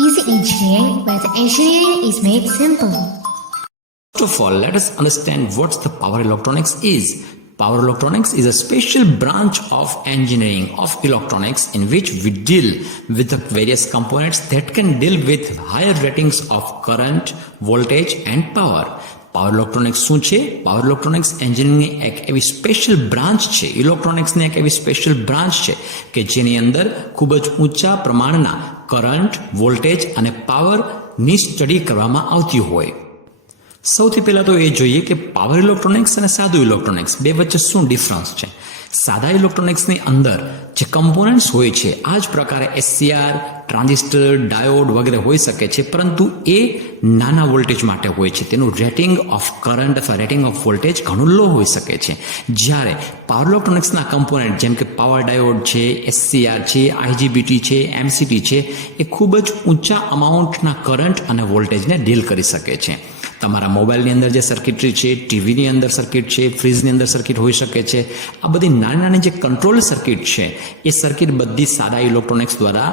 Easy engineering, where the engineering is made simple. First of all, let us understand what the power electronics is. Power electronics is a special branch of engineering of electronics in which we deal with the various components that can deal with higher ratings of current, voltage and power. Power electronics શું છે? Power electronics એન્જિનિયરિંગની એક એવી special branch છે, ઇલેક્ટ્રોનિક્સની એક એવી special branch છે કે જેની અંદર ખૂબ જ ઊંચા પ્રમાણના કરંટ, વોલ્ટેજ અને પાવરની સ્ટડી કરવામાં આવતી હોય. સૌથી પહેલા તો એ જોઈએ કે પાવર ઇલેક્ટ્રોનિક્સ અને સાદું ઇલેક્ટ્રોનિક્સ બે વચ્ચે શું ડિફરન્સ છે. સાદા ઇલેક્ટ્રોનિક્સની અંદર જે કમ્પોનન્ટ્સ હોય છે આ જ પ્રકારે એસસીઆર, ટ્રાન્ઝિસ્ટર, ડાયોડ વગેરે હોઈ શકે છે, પરંતુ એ નાના વોલ્ટેજ માટે હોય છે. તેનું રેટિંગ ઓફ કરંટ અથવા રેટિંગ ઓફ વોલ્ટેજ ઘણું લો હોઈ શકે છે. જ્યારે પાવર ઇલેક્ટ્રોનિક્સના કમ્પોનન્ટ જેમ કે પાવર ડાયોડ છે, એસસીઆર છે, આઈજીબીટી છે, એમસીટી છે, એ ખૂબ જ ઊંચા અમાઉન્ટના કરંટ અને વોલ્ટેજને ડીલ કરી શકે છે. તમારા મોબાઈલની અંદર જે સર્કિટરી છે, ટીવીની અંદર સર્કિટ છે, ફ્રીજની અંદર સર્કિટ હોઈ શકે છે, આ બધી નાની નાની જે કંટ્રોલ સર્કિટ છે એ સર્કિટ બધી સાદા ઇલેક્ટ્રોનિક્સ દ્વારા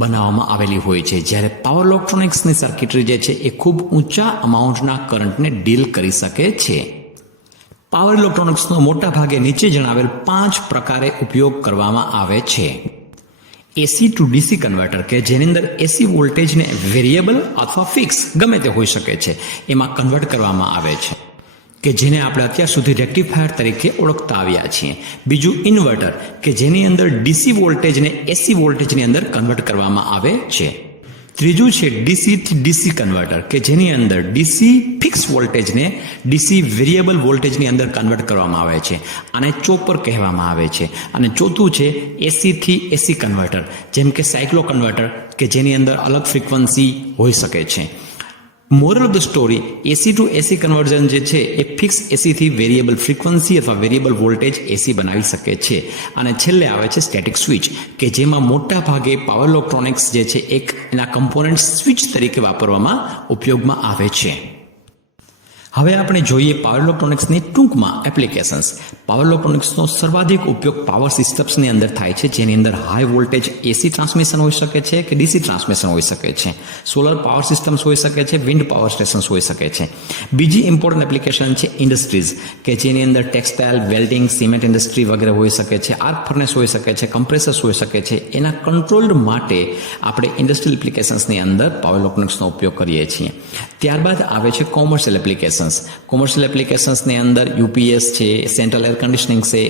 બનાવવામાં આવેલી હોય છે. જ્યારે પાવર ઇલેક્ટ્રોનિક્સની સર્કિટરી જે છે એ ખૂબ ઊંચા અમાઉન્ટના કરંટને ડીલ કરી શકે છે. પાવર ઇલેક્ટ્રોનિક્સનો મોટા ભાગે નીચે જણાવેલ 5 પ્રકારે ઉપયોગ કરવામાં આવે છે. એસી ટુ ડીસી કન્વર્ટર કે જેની અંદર એસી વોલ્ટેજને વેરિયેબલ અથવા ફિક્સ ગમે તે હોઈ શકે છે એમાં કન્વર્ટ કરવામાં આવે છે, કે જેને આપણે અત્યાર સુધી રેક્ટિફાયર તરીકે ઓળખતા આવ્યા છીએ. બીજું ઇન્વર્ટર કે જેની અંદર ડીસી વોલ્ટેજને એસી વોલ્ટેજની અંદર કન્વર્ટ કરવામાં આવે છે. ત્રીજું છે ડીસી થી ડીસી કન્વર્ટર કે જેની અંદર ડીસી ફિક્સ વોલ્ટેજને ડીસી વેરિયેબલ વોલ્ટેજની અંદર કન્વર્ટ કરવામાં આવે છે, આને ચોપર કહેવામાં આવે છે. અને ચોથું છે એસી થી એસી કન્વર્ટર જેમ કે સાયક્લો કન્વર્ટર કે જેની અંદર અલગ ફ્રીક્વન્સી હોઈ શકે છે. Moral of the story, AC to AC conversion જે છે એ ફિક્સ એસીથી વેરિયેબલ ફ્રીક્વન્સી અથવા વેરિયેબલ વોલ્ટેજ એસી બનાવી શકે છે. અને છેલ્લે આવે છે સ્ટેટિક સ્વિચ કે જેમાં મોટા ભાગે પાવર ઇલેક્ટ્રોનિક્સ જે છે એક એના કમ્પોનન્ટ સ્વિચ તરીકે વાપરવામાં ઉપયોગમાં આવે છે. હવે આપણે જોઈએ પાવર ઇલેક્ટ્રોનિક્સની ટૂંકમાં એપ્લિકેશન્સ. પાવર ઇલેક્ટ્રોનિક્સનો સર્વાધિક ઉપયોગ પાવર સિસ્ટમ્સની અંદર થાય છે, જેની અંદર હાઈ વોલ્ટેજ એસી ટ્રાન્સમિશન હોઈ શકે છે કે ડીસી ટ્રાન્સમિશન હોઈ શકે છે. સોલર પાવર સિસ્ટમ્સ હોઈ શકે છે, વિન્ડ પાવર સ્ટેશન્સ હોઈ શકે છે. બીજી ઇમ્પોર્ટન્ટ એપ્લિકેશન છે ઇન્ડસ્ટ્રીઝ કે જેની અંદર ટેક્સટાઇલ, વેલ્ડિંગ, સિમેન્ટ ઇન્ડસ્ટ્રી વગેરે હોઈ શકે છે. આર્ક ફર્નેસ હોઈ શકે છે, કમ્પ્રેસર્સ હોઈ શકે છે. એના કંટ્રોલ માટે આપણે ઇન્ડસ્ટ્રીયલ એપ્લિકેશન્સની અંદર પાવર ઇલેક્ટ્રોનિક્સનો ઉપયોગ કરીએ છીએ. ત્યારબાદ આવે છે કોમર્શિયલ એપ્લિકેશન. કોમર્શિયલ એપ્લિકેશન્સની અંદર યુપીએસ છે, સેન્ટ્રલ એર કન્ડિશનિંગ છે,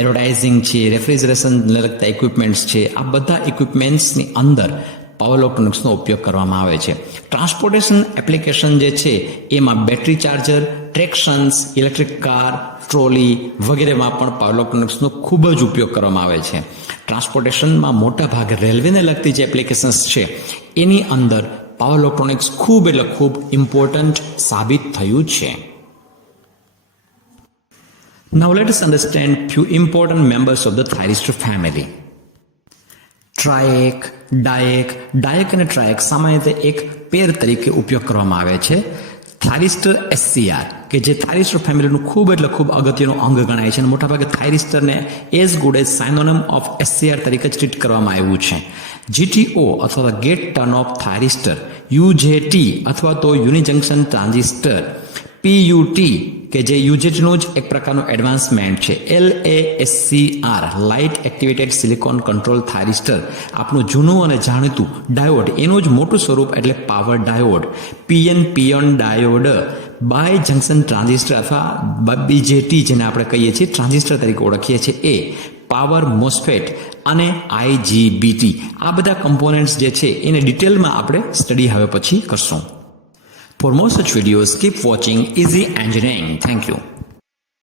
એરોડાઇઝિંગ છે, રેફ્રિજરેશનને લગતા ઇક્વિપમેન્ટ્સ છે. આ બધા ઇક્વિપમેન્ટ્સની અંદર પાવર ઇલેક્ટ્રોનિક્સનો ઉપયોગ કરવામાં આવે છે. ટ્રાન્સપોર્ટેશન એપ્લિકેશન જે છે એમાં battery charger, tractions, electric car, trolley વગેરેમાં પણ પાવર ઇલેક્ટ્રોનિક્સનો ખૂબ જ ઉપયોગ કરવામાં આવે છે. ટ્રાન્સપોર્ટેશનમાં મોટા ભાગે રેલવેને લગતી જે એપ્લિકેશન્સ છે એની અંદર પાવર ઇલેક્ટ્રોનિક્સ ખૂબ એટલે ખૂબ ઇમ્પોર્ટન્ટ સાબિત થયું છે. Now let us understand few important members of the thyristor family. ટ્રાયક, ડાયક અને ટ્રાયક સામાન્ય રીતે એક પેર તરીકે ઉપયોગ કરવામાં આવે છે. થાયરિસ્ટર એસસીઆર કે જે થાયરિસ્ટર ફેમિલીનું ખૂબ એટલે ખૂબ અગત્યનું અંગ ગણાય છે અને મોટાભાગે થાયરિસ્ટરને as good as synonym of SCR તરીકે ટ્રીટ કરવામાં આવ્યું છે. જીટીઓ અથવા gate turn off thyristor, UJT અથવા તો યુનિજંક્શન ટ્રાન્ઝિસ્ટર, પીયુટી કે જે યુજેટીનું જ એક પ્રકારનું એડવાન્સમેન્ટ છે. LASCR light activated silicon control thyristor, આપણું જૂનું અને જાણીતું ડાયોડ એનું જ મોટું સ્વરૂપ એટલે power diode. PNP diode, by junction transistor અથવા BJT જેને આપણે કહીએ છીએ ટ્રાન્ઝિસ્ટર તરીકે ઓળખીએ છીએ એ, પાવર મોસ્ફેટ અને IGBT. આ બધા કમ્પોનન્ટ્સ જે છે એને ડિટેલમાં આપણે સ્ટડી હવે પછી કરશું. For more such videos, keep watching Easy Engineering. Thank you.